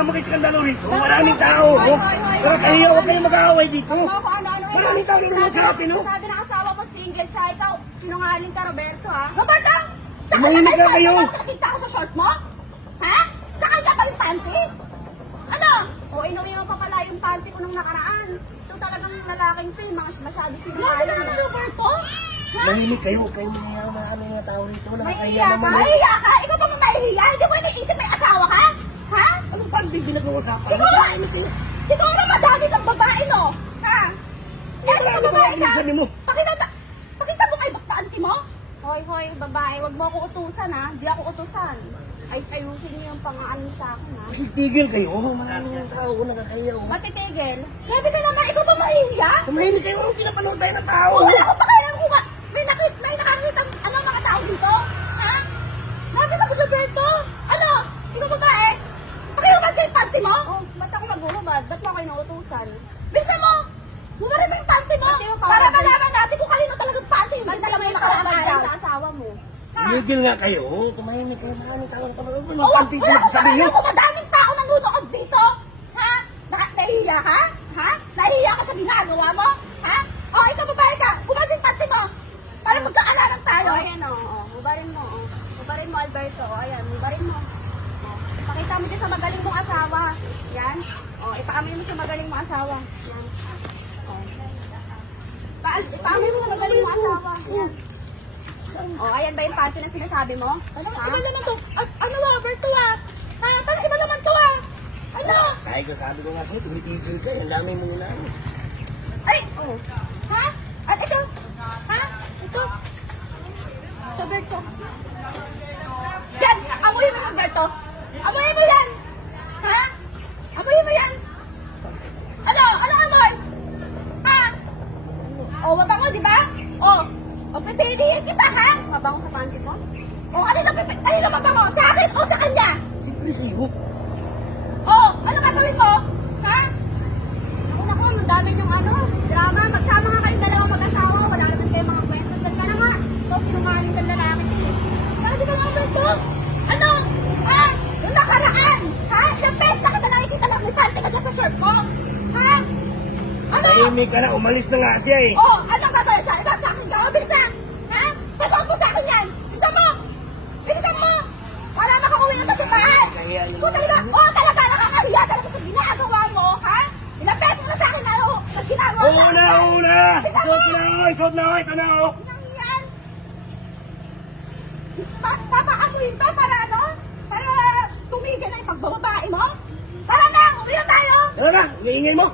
ka makiskandalo rito. Maraming tao. Pero kahiya, huwag kayong mag-aaway dito. Maraming tao dito sa akin, no? Sabi ng asawa ko, single siya. Ikaw, sinungaling ka, Roberto, ha? Roberto! Saan Mahinig na kayo. Nakita ko sa short mo? Ha? Sa kanya pa yung panty? Ano? O, inuwi mo pa pala yung panty ko nung nakaraan. Ito talagang lalaking to, yung mga masyado Grabe sinungaling. ka naman, Roberto. Mahimik kayo. Huwag kayong mahiya. Maraming mga tao rito. Nakakahiya Mahiya naman. ka? Mahiya ka? Ikaw pa mahihiya? Hindi mo iniisip may asawa ka? Ha? Anong panding pinag-uusapan? Siguro, Mahimik kayo. siguro madami kang babae, no? Ha? Dami kang babae ka? Sabi mo. Pakita mo kay panty mo? Hoy, hoy, babae, wag mo ako utusan, ha? Di ako utusan. Ayusin niyo yung pang-ano sa akin, ha? Tigil kayo. Maraming mga tao. Nakakahiya. Matitigil. Grabe ka naman, ikaw pa mahihiya? Mahimik kayo. Anong pinapanood tayo ng tao? Wala akong pakialam kung may nakakita anong mga tao dito? Ha? Grabe ka, Roberto? Ano? Ikaw babae? Pakihubad ka yung panty mo? Oh, ba't ako maghuhubad? Ba't mo ako inuutusan? Bilisan mo! Bumari mo yung panty mo! Pati mo pa- Para malaman natin kung kanino talagang panty yung Ba't binigay mo mo yung yung nakaraang nakahubad araw. sa asawa mo? Ha? Tigil nga kayo. Tumahimik kayo. Maraming tao. Ano Oh, mga panding wala pinagsasabi akong nyo? pakialam kung madaming tao nanonood dito. Ha? Nahihiya ka? Ha? Nahihiya ka sa ginagawa mo? Ha? Oh, ikaw babae ka. Bumari yung panty mo. Para magkaalaman tayo. Oh, ayan, hubarin mo, Hubarin mo, Alberto. Oh, ayan, hubarin mo. Oh, pakita mo din sa magaling mong asawa. Yan. Oh, ipaamoy mo sa magaling mong asawa. Yan. Oh. Ipaamoy mo sa magaling mong asawa. Yan. Oh, ayan ba yung panty na sinasabi mo? Iba naman to. Ano, Roberto, ah? Ha? Parang iba naman to, ah. Ano? Kahit ko sabi ko nga sa'yo, tumitigil ka. Ang dami mong inaano. Ay! Oh. Ha? At ito? Ha? Ito? Roberto. Yan! Amoy mo, Roberto. Amoy mo yan! Ha? Amoy mo yan! Ano? Ano amoy? Ha? Oh, mabango, di ba? Oh. O, pipiliin kita, ha? Mabango sa panty mo? O, ano na mabango? Sa akin o sa kanya? Siyempre sa'yo. Oh, ano gagawin mo? Ha? Naku, ang dami yung drama. Magsama nga kayong dalawang mag-asawa. Wala naman kayo mga kwento. Dyan ka na nga. So, sinungaling ka lalaki ko. Sabi ka nga, Roberto. Ano? Ha? Yung nakaraan. Ha? Ilang beses na kita nakikita lang may panty ka dyan sa shirt mo. Ha? Ano? Tahimik ka na. Umalis na nga siya eh. Oh, anong gagawin sa iba? Sa akin ka? O, bilisan. Ha? Pasuot mo sa akin yan. Bilisan mo. Bilisan mo. Para makauwi na to sa bahay. Kaya yun. Kung talaga, talaga nakakahiya talaga sa ginagawa mo, ha? Ilang beses mo na sa akin na ginagawa Oo na, oo na. Bilisan Isuot mo. ko na ako. Isuot na ako. Ito na ako. Nang yan? Papaamuin pa para ano? Para tumigil na yung pagbababae mo? Tara na, uwi na tayo! Ano na? Iniingay mo?